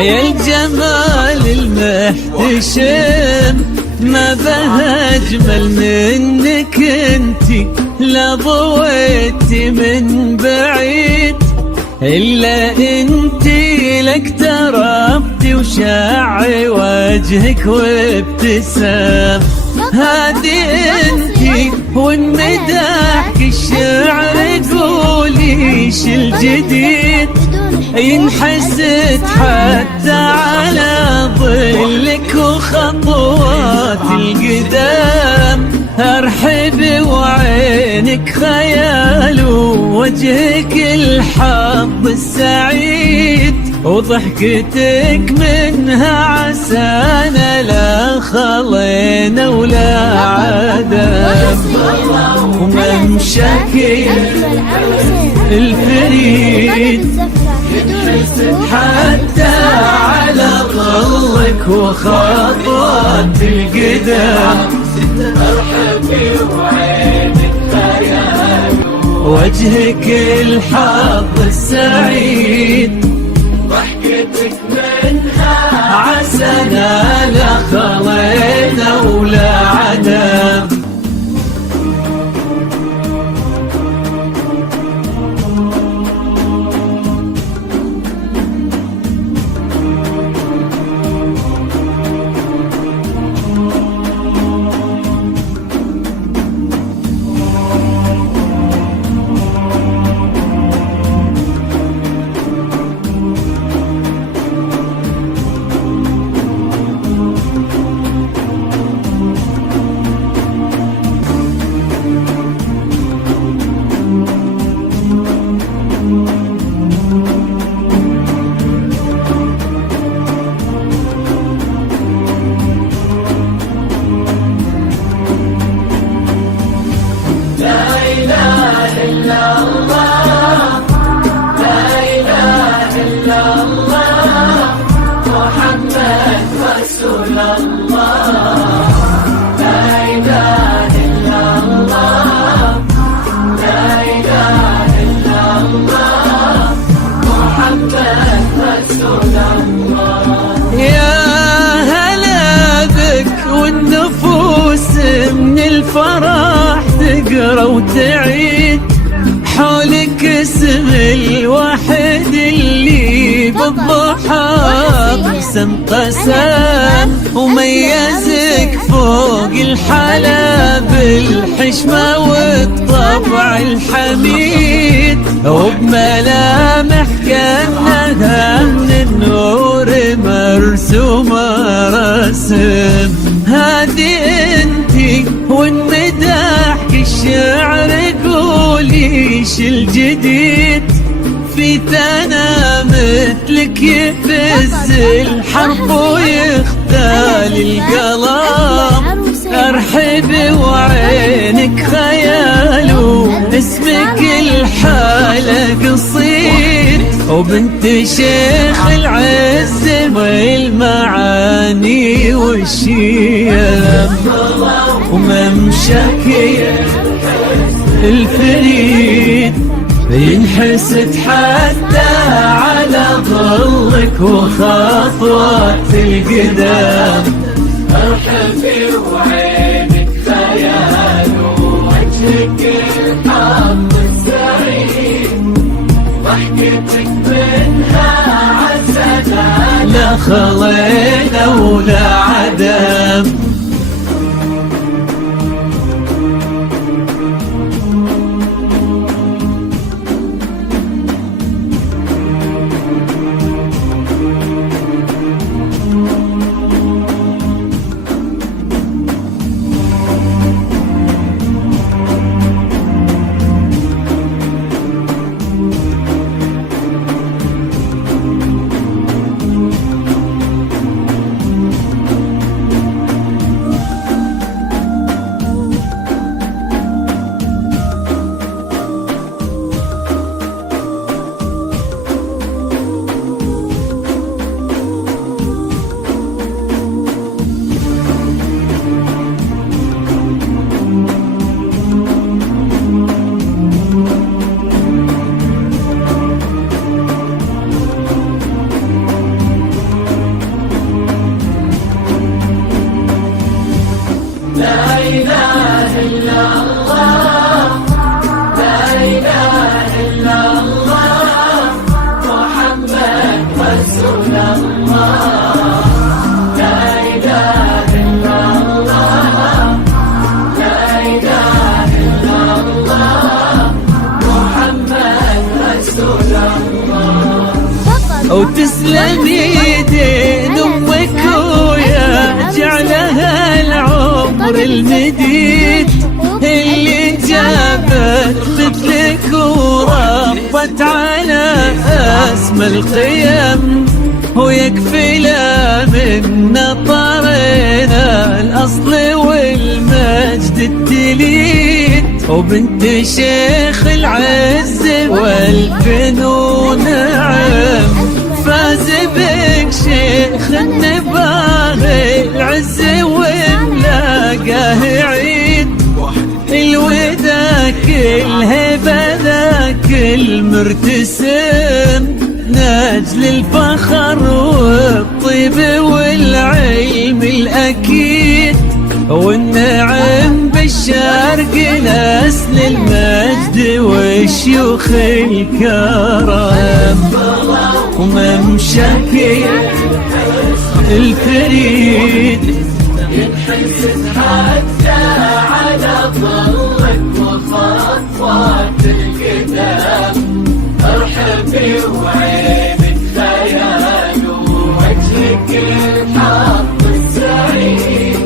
يا الجمال المحتشم ما به أجمل منك انتي، لا ضويتي من بعيد إلا انتي، لك تربتي وشع وجهك وابتسام. هادي انتي والمداح الشعر قوليش الجديد، ينحسد حتى على ظلك وخطوات القدام. ارحب وعينك خيال ووجهك الحظ السعيد، وضحكتك منها عسانا لا خلينا ولا عدم. وممشاك الفريد حتى على ظلك وخطوات القدام. ارحبي وعينك خيال وجهك الحظ السعيد، ضحكتك منها عسانا لا خلينا ولا عدم. الفرح تقرا وتعيد حولك اسم الواحد اللي بالضحى قسم قسم، وميزك فوق الحلا بالحشمة والطبع الحميد، وبملامح كأنها من النور مرسومة رسم. هادي انتي والمداح الشعر قوليش الجديد، في ثنا مثلك يفز الحرب ويختال القلم. ارحب وعينك خيال واسمك الحالة قصيد، وبنت شيخ العز والمعاني والشيم، وممشاك الفريد ينحسد حتى على ظلك وخطوات القدام. ارحبي وعينك خيال ووجهك الحظ السعيد، ضحكتك منها عسانا لا خلينا ولا عدم. وتسلم يدين امك ويا جعلها العمر المديد اللي جابت مثلك وربت على اسمى القيم، ويكفي لا من طرنا الاصل والمجد التليد، وبنت شيخ العز والفنون نعم، فاز بك شيخ النباغي العز وملاقاه عيد، الوداك الهبة ذاك المرتسم ناجل الفخر والطيب والعلم الأكيد، والنعم بالشرق نسل المجد والشيوخ الكرم، وممشاك الفريد ينحسد حتى على ظلك وخطوات القدام، ارحبي وعينك خيال ووجهك الحظ السعيد،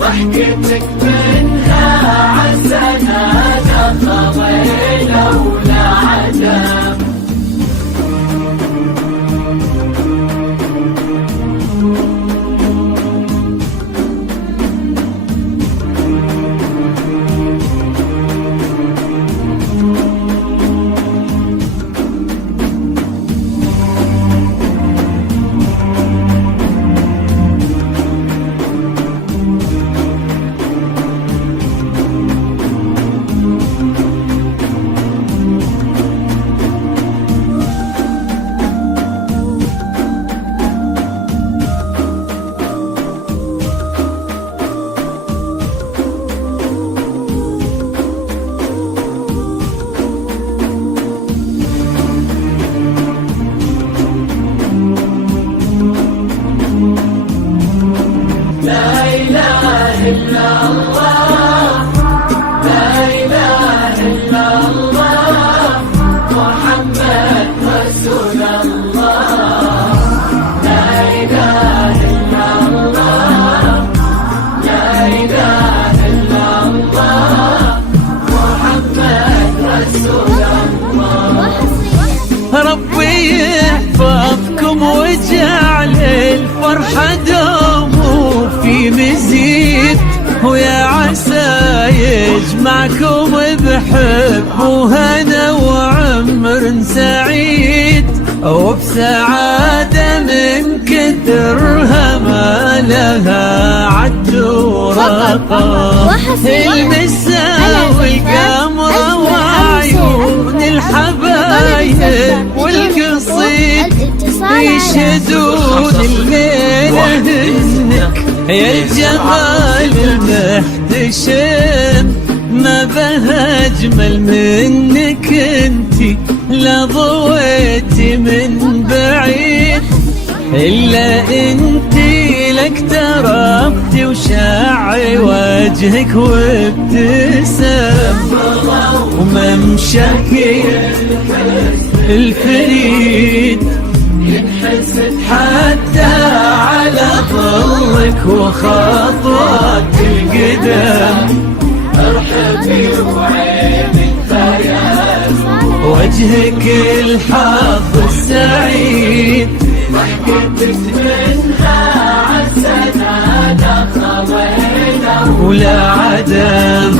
ضحكتك منها عسنانا طويلة ولا عدم. لا إله إلا الله، لا إله إلا الله، محمد رسول الله، لا إله إلا الله، لا إله إلا الله، محمد رسول الله. ربي يحفظكم وجعل الفرحة دوم في مزيد، ويا عسى يجمعكم بحب وهنا وعمر سعيد، وبسعادة من كثرها ما لها عد ورقم، المساء والقمر وعيون الحبايب والقصيد يشهدون الليلة انك يا الجمال المحتشم، ما بها اجمل منك انتي لا ضويتي من بعيد، الا انتي لك تربتي وشعي وجهك وابتسم، وممشاك الفريد ينحسد حتى على ظلك وخطوات القدم، ارحبي وعينك خيال وجهك الحظ السعيد، ضحكتك منها عسنانا طويلة ولا عدم.